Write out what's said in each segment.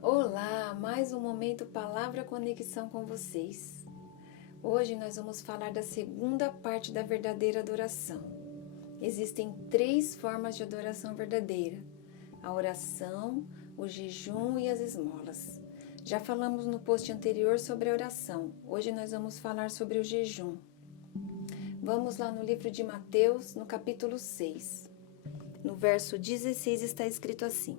Olá, mais um momento Palavra Conexão com vocês. Hoje nós vamos falar da segunda parte da verdadeira adoração. Existem 3 formas de adoração verdadeira: a oração, o jejum e as esmolas. Já falamos no post anterior sobre a oração. Hoje nós vamos falar sobre o jejum. Vamos lá no livro de Mateus, no capítulo 6. No verso 16 está escrito assim: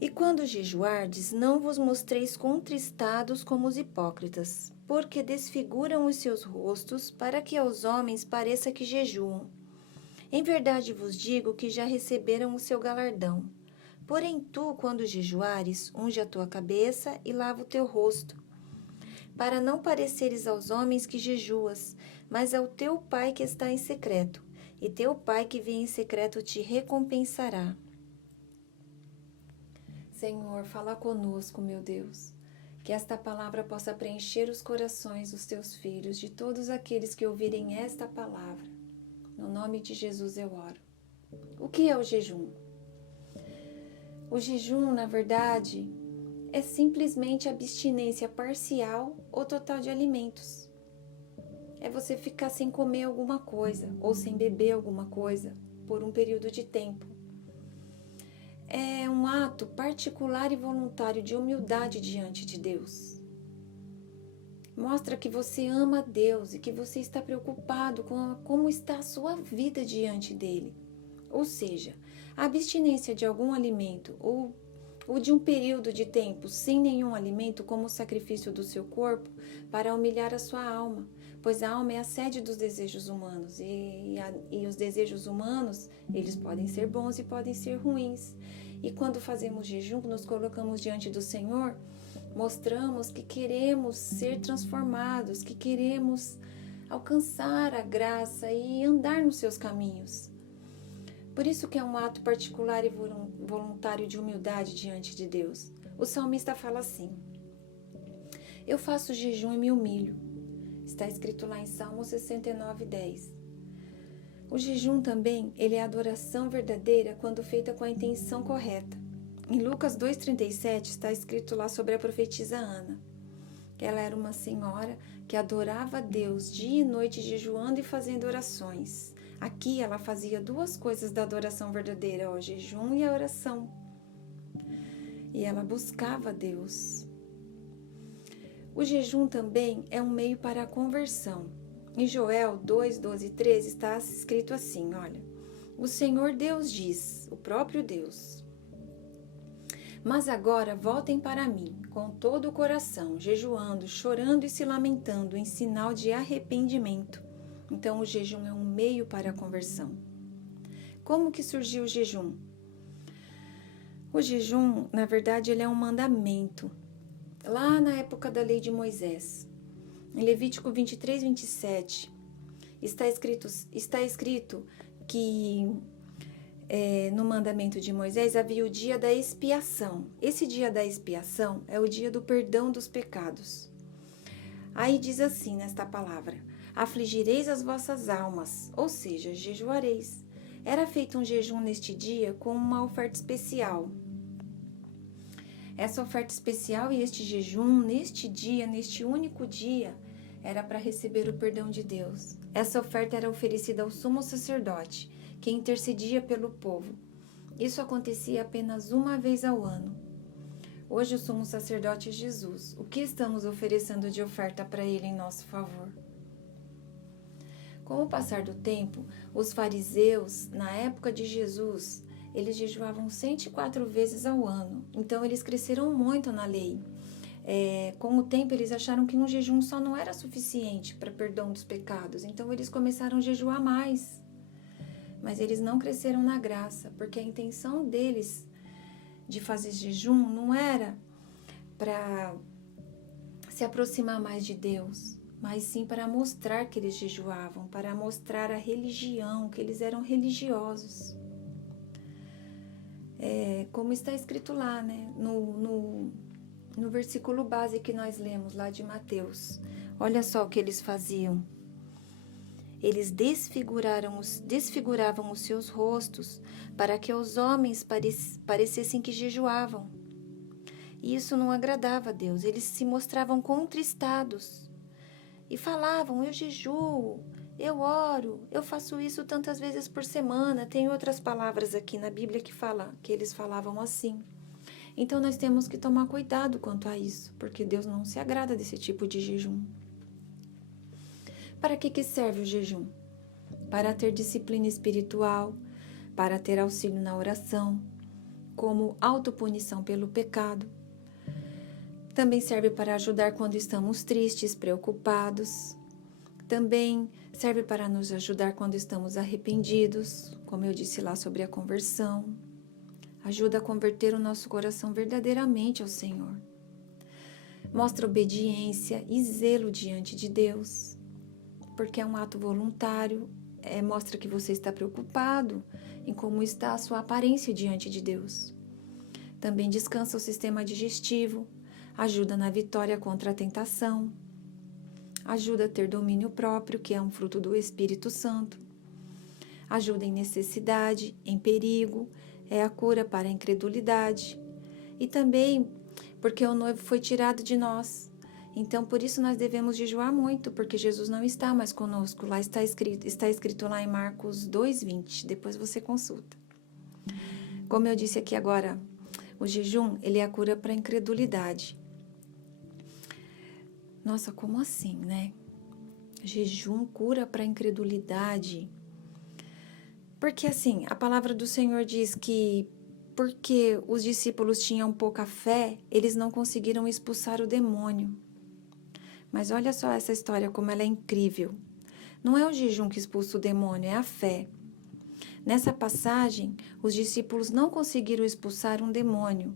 E quando jejuardes, não vos mostreis contristados como os hipócritas, porque desfiguram os seus rostos, para que aos homens pareça que jejuam. Em verdade vos digo que já receberam o seu galardão. Porém tu, quando jejuares, unge a tua cabeça e lava o teu rosto, para não pareceres aos homens que jejuas, mas ao teu Pai que está em secreto, e teu Pai que vem em secreto te recompensará. Senhor, fala conosco, meu Deus, que esta palavra possa preencher os corações dos teus filhos, de todos aqueles que ouvirem esta palavra. No nome de Jesus eu oro. O que é o jejum? O jejum, na verdade, é simplesmente abstinência parcial ou total de alimentos. É você ficar sem comer alguma coisa ou sem beber alguma coisa por um período de tempo. É um ato particular e voluntário de humildade diante de Deus. Mostra que você ama a Deus e que você está preocupado com como está a sua vida diante dele. Ou seja, a abstinência de algum alimento ou de um período de tempo sem nenhum alimento como sacrifício do seu corpo para humilhar a sua alma, pois a alma é a sede dos desejos humanos e os desejos humanos, eles podem ser bons e podem ser ruins. E quando fazemos jejum, nos colocamos diante do Senhor, mostramos que queremos ser transformados, que queremos alcançar a graça e andar nos seus caminhos. Por isso que é um ato particular e voluntário de humildade diante de Deus. O salmista fala assim: eu faço jejum e me humilho. Está escrito lá em Salmo 69:10. O jejum também, ele é adoração verdadeira quando feita com a intenção correta. Em Lucas 2,37 está escrito lá sobre a profetisa Ana. Ela era uma senhora que adorava a Deus dia e noite jejuando e fazendo orações. Aqui ela fazia 2 coisas da adoração verdadeira, o jejum e a oração. E ela buscava a Deus. O jejum também é um meio para a conversão. Em Joel 2, 12 e 13 está escrito assim, olha: o Senhor Deus diz, o próprio Deus: mas agora voltem para mim, com todo o coração, jejuando, chorando e se lamentando, em sinal de arrependimento. Então, o jejum é um meio para a conversão. Como que surgiu o jejum? O jejum, na verdade, ele é um mandamento. Lá na época da lei de Moisés, em Levítico 23, 27, está escrito que no mandamento de Moisés havia o dia da expiação. Esse dia da expiação é o dia do perdão dos pecados. Aí diz assim nesta palavra: afligireis as vossas almas, ou seja, jejuareis. Era feito um jejum neste dia com uma oferta especial. Essa oferta especial e este jejum, neste dia, neste único dia, era para receber o perdão de Deus. Essa oferta era oferecida ao sumo sacerdote, que intercedia pelo povo. Isso acontecia apenas uma vez ao ano. Hoje o sumo sacerdote é Jesus. O que estamos oferecendo de oferta para ele em nosso favor? Com o passar do tempo, os fariseus, na época de Jesus, eles jejuavam 104 vezes ao ano. Então, eles cresceram muito na lei. Com o tempo, eles acharam que um jejum só não era suficiente para perdão dos pecados. Então, eles começaram a jejuar mais. Mas eles não cresceram na graça, porque a intenção deles de fazer jejum não era para se aproximar mais de Deus, mas sim para mostrar que eles jejuavam, para mostrar a religião, que eles eram religiosos. Como está escrito lá, né? No versículo base que nós lemos lá de Mateus. Olha só o que eles faziam. Eles desfiguravam os seus rostos para que aos homens parecessem que jejuavam. E isso não agradava a Deus. Eles se mostravam contristados e falavam: eu jejuo, eu oro, eu faço isso tantas vezes por semana. Tem outras palavras aqui na Bíblia que eles falavam assim. Então nós temos que tomar cuidado quanto a isso, porque Deus não se agrada desse tipo de jejum. Para que serve o jejum? Para ter disciplina espiritual, para ter auxílio na oração, como autopunição pelo pecado. Também serve para ajudar quando estamos tristes, preocupados. Também serve para nos ajudar quando estamos arrependidos, como eu disse lá sobre a conversão. Ajuda a converter o nosso coração verdadeiramente ao Senhor. Mostra obediência e zelo diante de Deus, porque é um ato voluntário, mostra que você está preocupado em como está a sua aparência diante de Deus. Também descansa o sistema digestivo, ajuda na vitória contra a tentação, ajuda a ter domínio próprio, que é um fruto do Espírito Santo, ajuda em necessidade, em perigo, é a cura para a incredulidade. E também porque o noivo foi tirado de nós. Então, por isso nós devemos jejuar muito, porque Jesus não está mais conosco. Lá está escrito lá em Marcos 2:20. Depois você consulta. Como eu disse aqui agora, o jejum, ele é a cura para a incredulidade. Nossa, como assim, né? Jejum cura para a incredulidade. Porque assim, a palavra do Senhor diz que porque os discípulos tinham pouca fé, eles não conseguiram expulsar o demônio. Mas olha só essa história, como ela é incrível. Não é o jejum que expulsa o demônio, é a fé. Nessa passagem, os discípulos não conseguiram expulsar um demônio.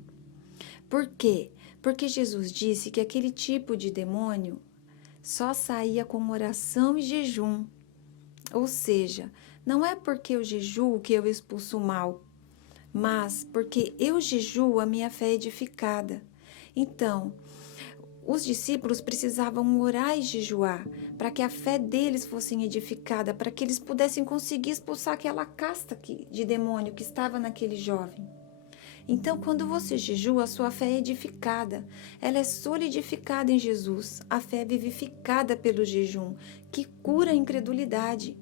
Por quê? Porque Jesus disse que aquele tipo de demônio só saía com oração e jejum. Ou seja, não é porque eu jejuo que eu expulso o mal, mas porque eu jejuo, a minha fé é edificada. Então, os discípulos precisavam orar e jejuar para que a fé deles fosse edificada, para que eles pudessem conseguir expulsar aquela casta de demônio que estava naquele jovem. Então, quando você jejua, a sua fé é edificada. Ela é solidificada em Jesus. A fé é vivificada pelo jejum, que cura a incredulidade,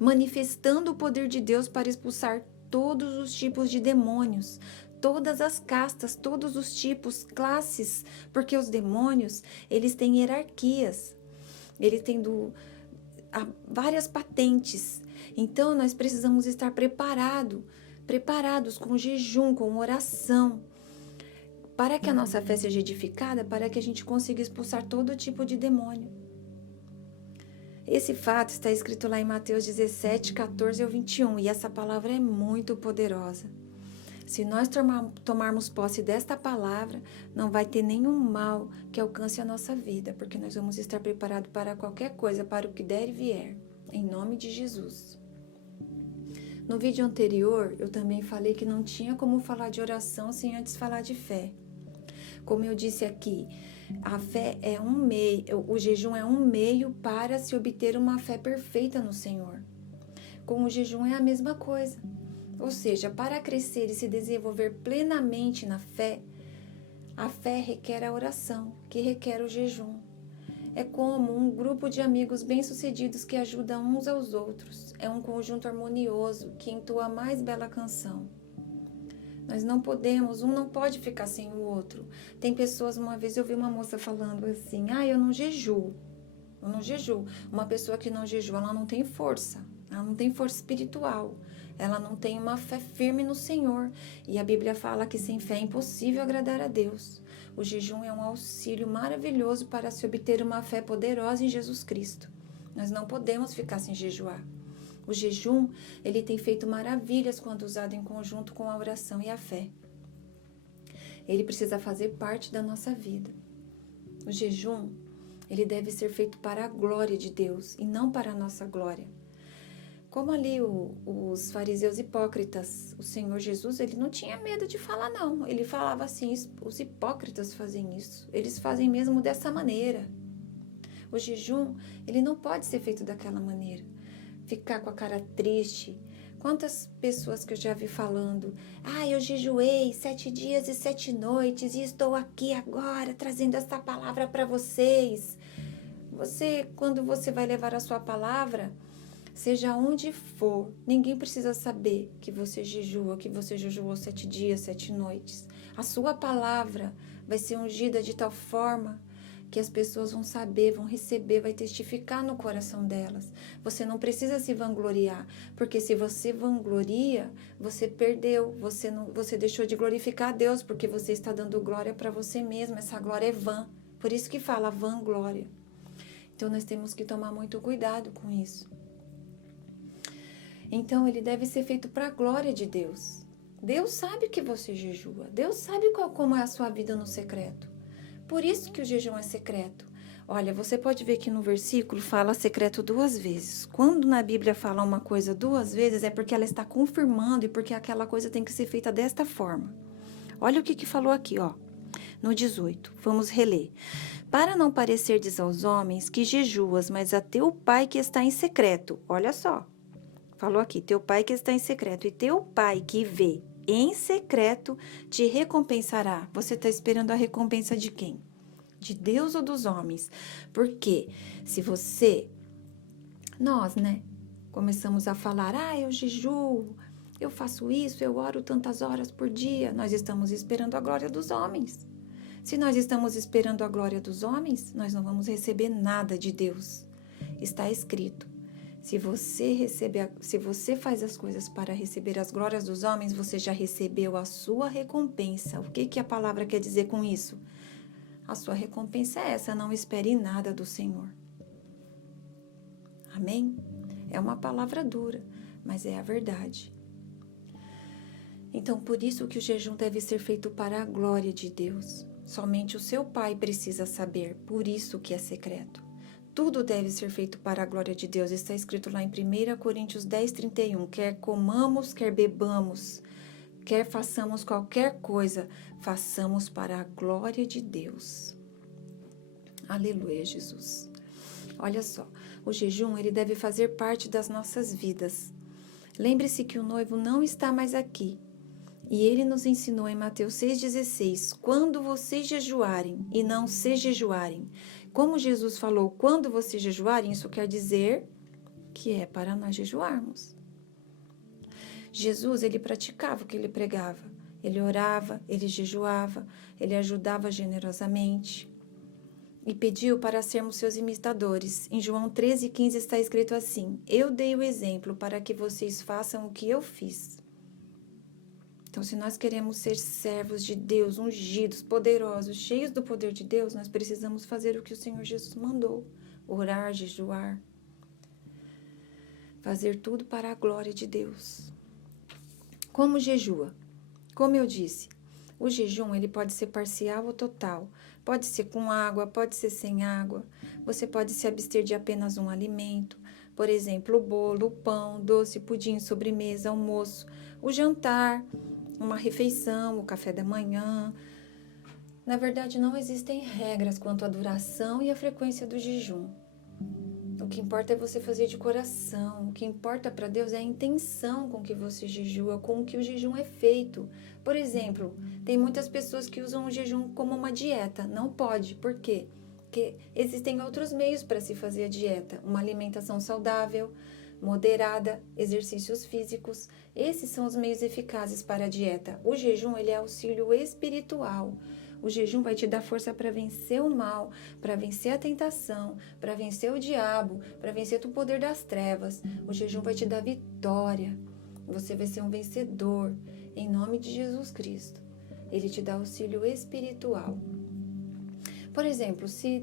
manifestando o poder de Deus para expulsar todos os tipos de demônios, todas as castas, todos os tipos, classes, porque os demônios, eles têm hierarquias, eles têm várias patentes. Então, nós precisamos estar preparados com jejum, com oração, para que a nossa fé seja edificada, para que a gente consiga expulsar todo tipo de demônio. Esse fato está escrito lá em Mateus 17, 14 ao 21, e essa palavra é muito poderosa. Se nós tomarmos posse desta palavra, não vai ter nenhum mal que alcance a nossa vida, porque nós vamos estar preparados para qualquer coisa, para o que der e vier, em nome de Jesus. No vídeo anterior, eu também falei que não tinha como falar de oração sem antes falar de fé. Como eu disse aqui, a fé é um meio, o jejum é um meio para se obter uma fé perfeita no Senhor. Com o jejum é a mesma coisa. Ou seja, para crescer e se desenvolver plenamente na fé, a fé requer a oração, que requer o jejum. É como um grupo de amigos bem-sucedidos que ajudam uns aos outros. É um conjunto harmonioso que entoa a mais bela canção. Nós não podemos, um não pode ficar sem o outro. Tem pessoas, uma vez eu vi uma moça falando assim, eu não jejuo. Uma pessoa que não jejua, ela não tem força espiritual. Ela não tem uma fé firme no Senhor. E a Bíblia fala que sem fé é impossível agradar a Deus. O jejum é um auxílio maravilhoso para se obter uma fé poderosa em Jesus Cristo. Nós não podemos ficar sem jejuar. O jejum, ele tem feito maravilhas quando usado em conjunto com a oração e a fé. Ele precisa fazer parte da nossa vida. O jejum, ele deve ser feito para a glória de Deus e não para a nossa glória. Como ali os fariseus hipócritas, o Senhor Jesus, ele não tinha medo de falar não. Ele falava assim, os hipócritas fazem isso, eles fazem mesmo dessa maneira. O jejum, ele não pode ser feito daquela maneira. Ficar com a cara triste, Quantas pessoas que eu já vi falando, eu jejuei 7 dias e 7 noites e estou aqui agora trazendo essa palavra para vocês. Quando você vai levar a sua palavra, seja onde for, ninguém precisa saber que você jejua, que você jejuou 7 dias, 7 noites. A sua palavra vai ser ungida de tal forma que as pessoas vão saber, vão receber, vai testificar no coração delas. Você não precisa se vangloriar, porque se você vangloria, você perdeu, você deixou de glorificar a Deus, porque você está dando glória para você mesmo, essa glória é vã. Por isso que fala vanglória. Então nós temos que tomar muito cuidado com isso. Então ele deve ser feito para a glória de Deus. Deus sabe que você jejua, Deus sabe como é a sua vida no secreto. Por isso que o jejum é secreto. Olha, você pode ver que no versículo fala secreto 2 vezes. Quando na Bíblia fala uma coisa 2 vezes, é porque ela está confirmando e porque aquela coisa tem que ser feita desta forma. Olha o que falou aqui, ó, no 18. Vamos reler. Para não parecerdes aos homens que jejuas, mas a teu pai que está em secreto. Olha só. Falou aqui, teu pai que está em secreto. E teu pai que vê em secreto te recompensará. Você está esperando a recompensa de quem? De Deus ou dos homens? Porque se nós, começamos a falar, eu jejuo, eu faço isso, eu oro tantas horas por dia, nós estamos esperando a glória dos homens. Se nós estamos esperando a glória dos homens, nós não vamos receber nada de Deus. Está escrito. Se você faz as coisas para receber as glórias dos homens, você já recebeu a sua recompensa. O que a palavra quer dizer com isso? A sua recompensa é essa, não espere nada do Senhor. Amém? É uma palavra dura, mas é a verdade. Então, por isso que o jejum deve ser feito para a glória de Deus. Somente o seu Pai precisa saber, por isso que é secreto. Tudo deve ser feito para a glória de Deus. Está escrito lá em 1 Coríntios 10:31. Quer comamos, quer bebamos, quer façamos qualquer coisa, façamos para a glória de Deus. Aleluia, Jesus. Olha só, o jejum ele deve fazer parte das nossas vidas. Lembre-se que o noivo não está mais aqui. E ele nos ensinou em Mateus 6,16, quando vocês jejuarem e não se jejuarem. Como Jesus falou, quando vocês jejuarem, isso quer dizer que é para nós jejuarmos. Jesus, ele praticava o que ele pregava. Ele orava, ele jejuava, ele ajudava generosamente. E pediu para sermos seus imitadores. Em João 13,15 está escrito assim, eu dei o exemplo para que vocês façam o que eu fiz. Então, se nós queremos ser servos de Deus, ungidos, poderosos, cheios do poder de Deus, nós precisamos fazer o que o Senhor Jesus mandou. Orar, jejuar. Fazer tudo para a glória de Deus. Como jejua? Como eu disse, o jejum ele pode ser parcial ou total. Pode ser com água, pode ser sem água. Você pode se abster de apenas um alimento. Por exemplo, o bolo, o pão, doce, pudim, sobremesa, almoço, o jantar, uma refeição, o café da manhã. Na verdade, não existem regras quanto à duração e à frequência do jejum. O que importa é você fazer de coração. O que importa para Deus é a intenção com que você jejua, com que o jejum é feito. Por exemplo, tem muitas pessoas que usam o jejum como uma dieta. Não pode. Por quê? Porque existem outros meios para se fazer a dieta. Uma alimentação saudável, moderada, exercícios físicos. Esses são os meios eficazes para a dieta. O jejum ele é auxílio espiritual. O jejum vai te dar força para vencer o mal, para vencer a tentação, para vencer o diabo, para vencer o poder das trevas. O jejum vai te dar vitória. Você vai ser um vencedor, em nome de Jesus Cristo. Ele te dá auxílio espiritual. Por exemplo, se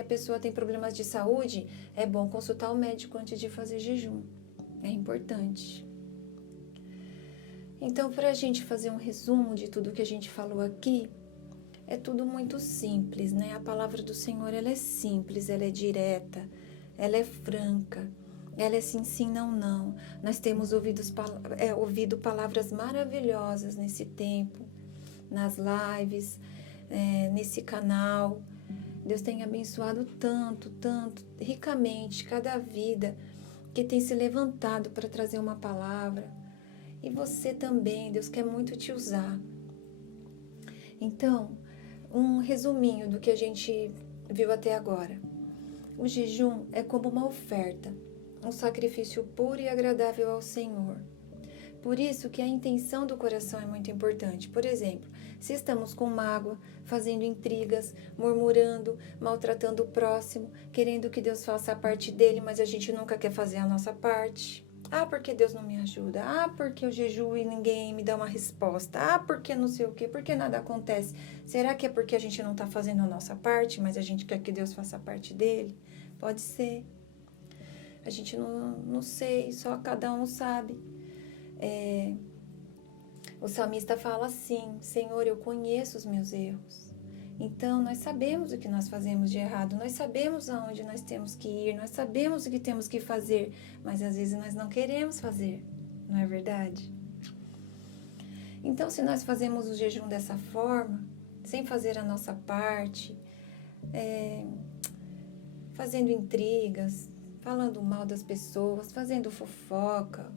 a pessoa tem problemas de saúde, é bom consultar o médico antes de fazer jejum. É importante. Então, para a gente fazer um resumo de tudo que a gente falou aqui, é tudo muito simples, né? A palavra do Senhor, ela é simples, ela é direta, ela é franca, ela é sim, sim, não, não. Nós temos ouvido palavras maravilhosas nesse tempo, nas lives, nesse canal. Deus tem abençoado tanto, tanto, ricamente cada vida que tem se levantado para trazer uma palavra. E você também, Deus quer muito te usar. Então, um resuminho do que a gente viu até agora. O jejum é como uma oferta, um sacrifício puro e agradável ao Senhor. Por isso que a intenção do coração é muito importante. Por exemplo, se estamos com mágoa, fazendo intrigas, murmurando, maltratando o próximo, querendo que Deus faça a parte dele, mas a gente nunca quer fazer a nossa parte. Ah, porque Deus não me ajuda. Ah, porque eu jejuo e ninguém me dá uma resposta. Ah, porque não sei o quê, porque nada acontece. Será que é porque a gente não está fazendo a nossa parte, mas a gente quer que Deus faça a parte dele? Pode ser. A gente não sei, só cada um sabe. O salmista fala assim: Senhor, eu conheço os meus erros. Então, nós sabemos o que nós fazemos de errado, nós sabemos aonde nós temos que ir, nós sabemos o que temos que fazer, mas às vezes nós não queremos fazer, não é verdade? Então, se nós fazemos o jejum dessa forma, sem fazer a nossa parte, fazendo intrigas, falando mal das pessoas, fazendo fofoca,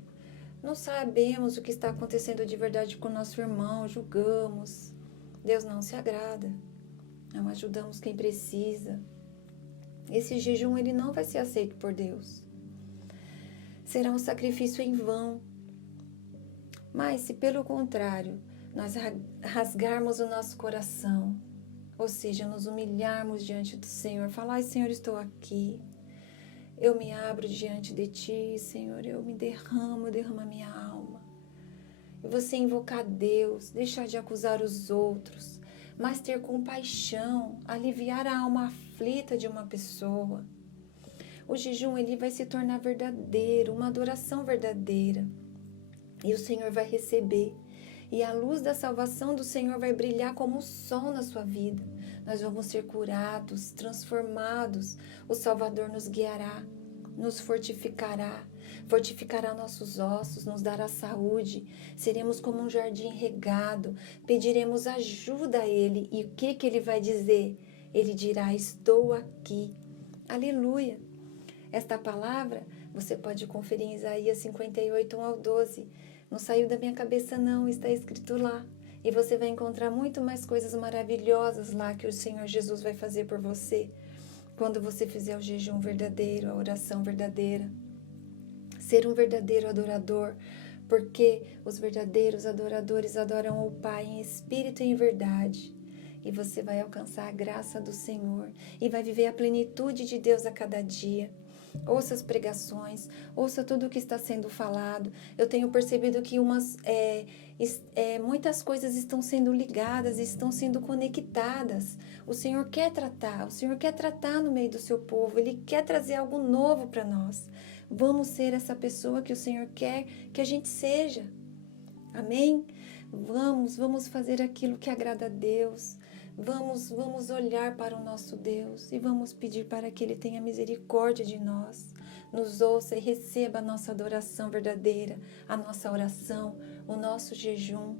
não sabemos o que está acontecendo de verdade com o nosso irmão, julgamos. Deus não se agrada. Não ajudamos quem precisa. Esse jejum ele não vai ser aceito por Deus. Será um sacrifício em vão. Mas se pelo contrário, nós rasgarmos o nosso coração, ou seja, nos humilharmos diante do Senhor, falar: ai, Senhor, estou aqui. Eu me abro diante de Ti, Senhor, eu me derramo a minha alma. E você invocar Deus, deixar de acusar os outros, mas ter compaixão, aliviar a alma aflita de uma pessoa. O jejum ele vai se tornar verdadeiro, uma adoração verdadeira. E o Senhor vai receber. E a luz da salvação do Senhor vai brilhar como o sol na sua vida. Nós vamos ser curados, transformados. O Salvador nos guiará, nos fortificará nossos ossos, nos dará saúde. Seremos como um jardim regado. Pediremos ajuda a Ele. E o que Ele vai dizer? Ele dirá: estou aqui. Aleluia! Esta palavra você pode conferir em Isaías 58, 1 ao 12. Não saiu da minha cabeça não, está escrito lá. E você vai encontrar muito mais coisas maravilhosas lá que o Senhor Jesus vai fazer por você. Quando você fizer o jejum verdadeiro, a oração verdadeira. Ser um verdadeiro adorador, porque os verdadeiros adoradores adoram o Pai em espírito e em verdade. E você vai alcançar a graça do Senhor e vai viver a plenitude de Deus a cada dia. Ouça as pregações, ouça tudo o que está sendo falado. Eu tenho percebido que muitas coisas estão sendo ligadas, estão sendo conectadas. O Senhor quer tratar no meio do seu povo, Ele quer trazer algo novo para nós. Vamos ser essa pessoa que o Senhor quer que a gente seja. Amém? Vamos fazer aquilo que agrada a Deus. Vamos olhar para o nosso Deus e vamos pedir para que Ele tenha misericórdia de nós, nos ouça e receba a nossa adoração verdadeira, a nossa oração, o nosso jejum.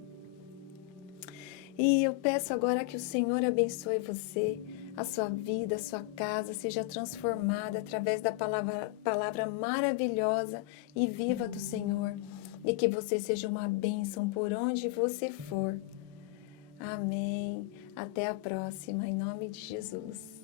E eu peço agora que o Senhor abençoe você, a sua vida, a sua casa seja transformada através da palavra maravilhosa e viva do Senhor e que você seja uma bênção por onde você for. Amém. Até a próxima, em nome de Jesus.